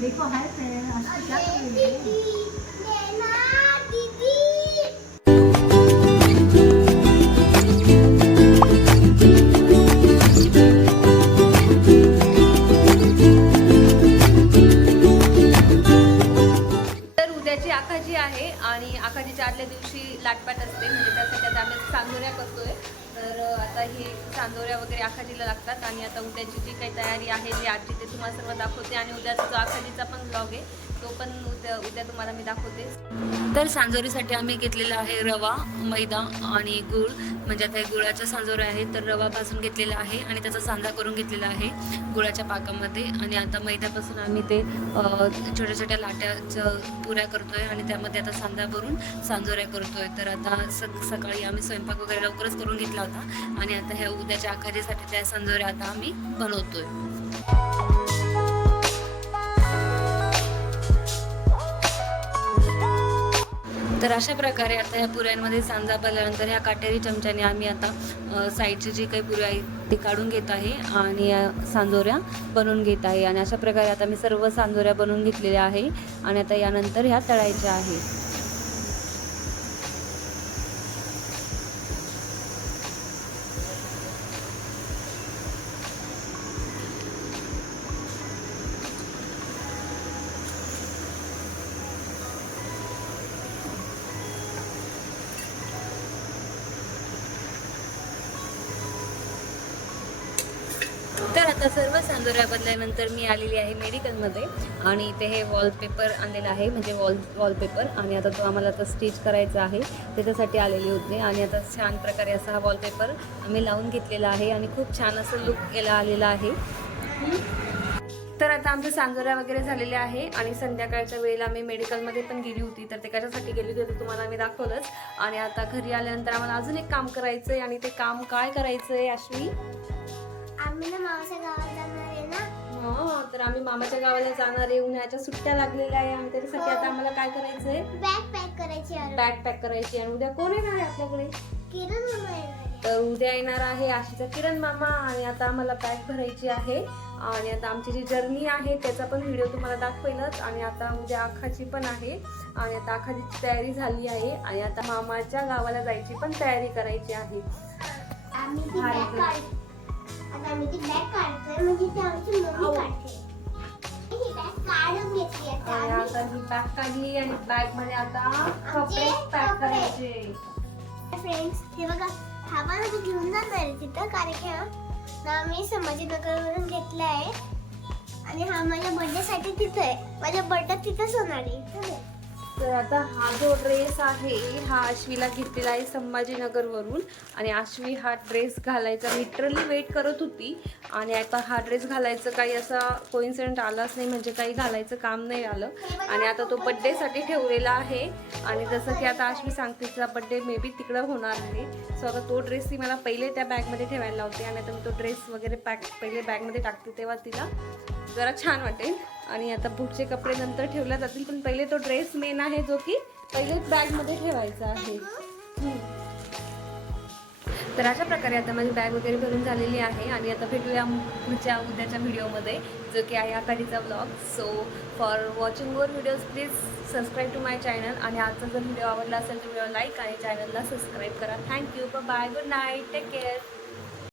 देखो hi friend, आज क्या कर रही है? तर उद्याची आखाजी आहे आणि आखाजीच्या आदल्या दिवशी लाटपाट असते, म्हणजे त्यासाठी आता आम्ही सांजोऱ्या करतोय. तर आता ही सांजोऱ्या वगैरे आखाजीला लागतात आणि आता उद्याची जी काही तयारी आहे जी आजी ते तुम्हाला सर्व दाखवते आणि उद्याचा जो आखाजीचा पण ब्लॉग आहे तो पण उद्या तुम्हाला मी दाखवते. तर सांजोरीसाठी आम्ही घेतलेला आहे रवा, मैदा आणि गूळ, म्हणजे आता गुळाच्या सांजोऱ्या आहेत. तर रवा भाजून घेतलेला आहे आणि त्याचा सांजा करून घेतलेला आहे गुळाच्या पाकामध्ये. आणि आता मैद्यापासून आम्ही ते छोट्या छोट्या लाट्याच्या पुऱ्या करतोय आणि त्यामध्ये आता सांजा भरून सांजोऱ्या करतोय. तर आता सकाळी आम्ही स्वयंपाक वगैरे लवकरच करून घेतला होता आणि आता ह्या उद्याच्या आखाजीसाठी त्या सांजोऱ्या आता आम्ही बनवतोय. तर अशा प्रकारे आता ह्या पुऱ्यांमध्ये सांजा भरल्यानंतर ह्या काटेरी चमच्याने आम्ही आता साईडची जी काही पुऱ्या आहेत ती काढून घेत आहे आणि सांजोऱ्या बनवून घेत आहे. आणि अशा प्रकारे आता मी सर्व सांजोऱ्या बनवून घेतलेल्या आहे आणि आता यानंतर ह्या तळायच्या आहे. तर आता सर्व सांजोऱ्या बदल्यानंतर मी आलेली आहे मेडिकलमध्ये आणि इथे हे वॉलपेपर आणलेला आहे, म्हणजे वॉलपेपर, आणि आता तो आम्हाला आता स्टिच करायचा आहे त्याच्यासाठी आलेली होते. आणि आता छान प्रकारे असा हा वॉलपेपर आम्ही लावून घेतलेला आहे आणि खूप छान असं लुक याला आलेला आहे. तर आता आमच्या सांजोऱ्या वगैरे झालेल्या आहे आणि संध्याकाळच्या वेळेला मी मेडिकलमध्ये पण गेली होती. तर ते कशासाठी गेली होती ते तुम्हाला मी दाखवलंच. आणि आता घरी आल्यानंतर आम्हाला अजून एक काम करायचं आहे आणि ते काम काय करायचं आहे अश्वी? आम्ही ना मामाच्या गावाला जाणार आहे ना. तर आम्ही मामाच्या गावाला जाणार आहे. उन्हाळ्याच्या सुट्ट्या लागलेल्या आहे आणि त्याच्यासाठी आता आम्हाला काय करायचंय? बॅग पॅक करायची आहे. बॅग पॅक करायची. आणि उद्या कोण येणार आहे आपल्याकडे? किरण मामा येणार आहे. तर उद्या येणार आहे आशीचा किरण मामा आणि आता आम्हाला बॅग भरायची आहे. आणि आता आमची जी जर्नी आहे त्याचा पण व्हिडिओ तुम्हाला दाखवेलच. आणि आता उद्या आखाची पण आहे आणि आता आखाजीची तयारी झाली आहे आणि आता मामाच्या गावाला जायची पण तयारी करायची आहे. आम्ही ती बॅग काढ आता आम्ही ती बॅग काढतोय, म्हणजे ती आमची मम्मी काढते. ही बॅग काढून घेतली आणि आता. आता ही बॅग काढली आणि बॅग मध्ये आता कपडे पॅक करायचे. फ्रेंड्स, हे बघा, हा पण आम्ही घेऊन जाणार आहे तिथं, कारण की हा आम्ही संभाजीनगरवरून घेतला आहे आणि हा माझ्या बर्थडेसाठी तिथं आहे. माझ्या बर्थडे तिथंच होणार आहे. तर आता हा जो ड्रेस आहे हा आश्वीला घेतलेला आहे संभाजीनगरवरून. आणि आश्वी हा ड्रेस घालायचा लिटरली वेट करत होती आणि आता हा ड्रेस घालायचं काही असा कोइन्सिडेंट आलाच नाही, म्हणजे काही घालायचं काम नाही आलं. आणि आता तो बड्डेसाठी ठेवलेला आहे आणि जसं की आता आश्वी सांगते तिचा बड्डे मे बी तिकडं होणार आहे. सो आता तो ड्रेस ती मला पहिले त्या बॅगमध्ये ठेवायला लावते आणि आता मी तो ड्रेस वगैरे पहिले बॅगमध्ये टाकते, तेव्हा तिला जरा छान वाटेल. आणि आता पुढचे कपडे नंतर ठेवल्या जातील, पण पहिले तो ड्रेस मेन आहे जो की पहिले बॅगमध्ये ठेवायचा आहे. तर अशा प्रकारे आता माझी बॅग वगैरे भरून झालेली आहे आणि आता भेटूया पुढच्या उद्याच्या व्हिडिओमध्ये जो की आहे आखाजीचा blog. So for watching more videos please subscribe to my channel. आणि आजचा जर व्हिडिओ आवडला असेल तर व्हिडिओ लाईक आणि चॅनलला सबस्क्राईब करा. Thank you, bye, good night, take care.